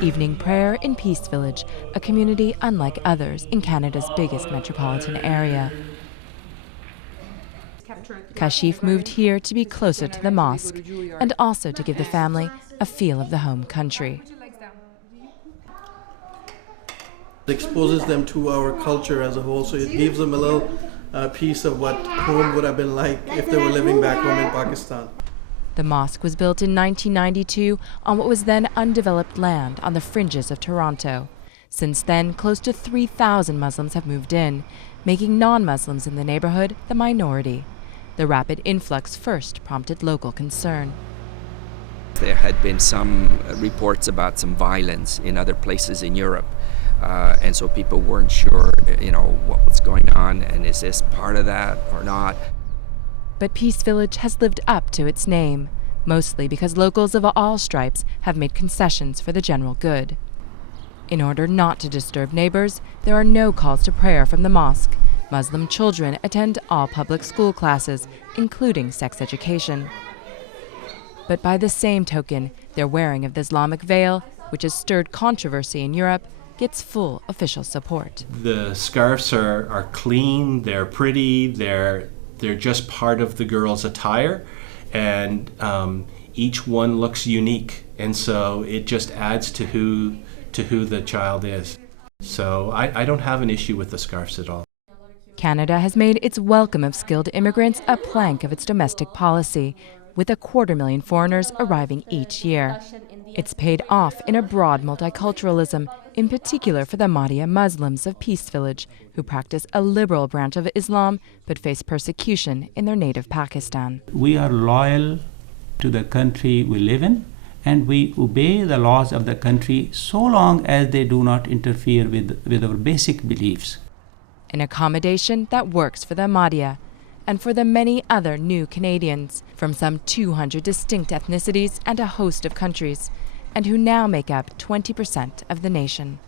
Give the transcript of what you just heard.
Evening prayer in Peace Village, a community unlike others in Canada's biggest metropolitan area. KASHIF moved here to be closer to the mosque and also to give the family a feel of the home country. It exposes them to our culture as a whole, so it gives them a little piece of what home would have been like if they were living back home in Pakistan. The mosque was built in 1992 on what was then undeveloped land on the fringes of Toronto. Since then, close to 3,000 Muslims have moved in, making non-Muslims in the neighborhood the minority. The rapid influx first prompted local concern. There had been some reports about some violence in other places in Europe, and so people weren't sure, what was going on, and is this part of that or not? But Peace Village has lived up to its name, mostly because locals of all stripes have made concessions for the general good. In order not to disturb neighbors, there are no calls to prayer from the mosque. Muslim children attend all public school classes, including sex education. But by the same token, their wearing of the Islamic veil, which has stirred controversy in Europe, gets full official support. The scarves are clean, they're pretty, they're just part of the girl's attire, and each one looks unique, and so it just adds to who the child is. So I don't have an issue with the scarves at all. Canada has made its welcome of skilled immigrants a plank of its domestic policy, with 250,000 foreigners arriving each year. It's paid off in a broad multiculturalism, in particular for the Ahmadiyya Muslims of Peace Village, who practice a liberal branch of Islam but face persecution in their native Pakistan. We are loyal to the country we live in, and we obey the laws of the country so long as they do not interfere with our basic beliefs. An accommodation that works for the Ahmadiyya and for the many other new Canadians from some 200 distinct ethnicities and a host of countries, and who now make up 20% of the nation.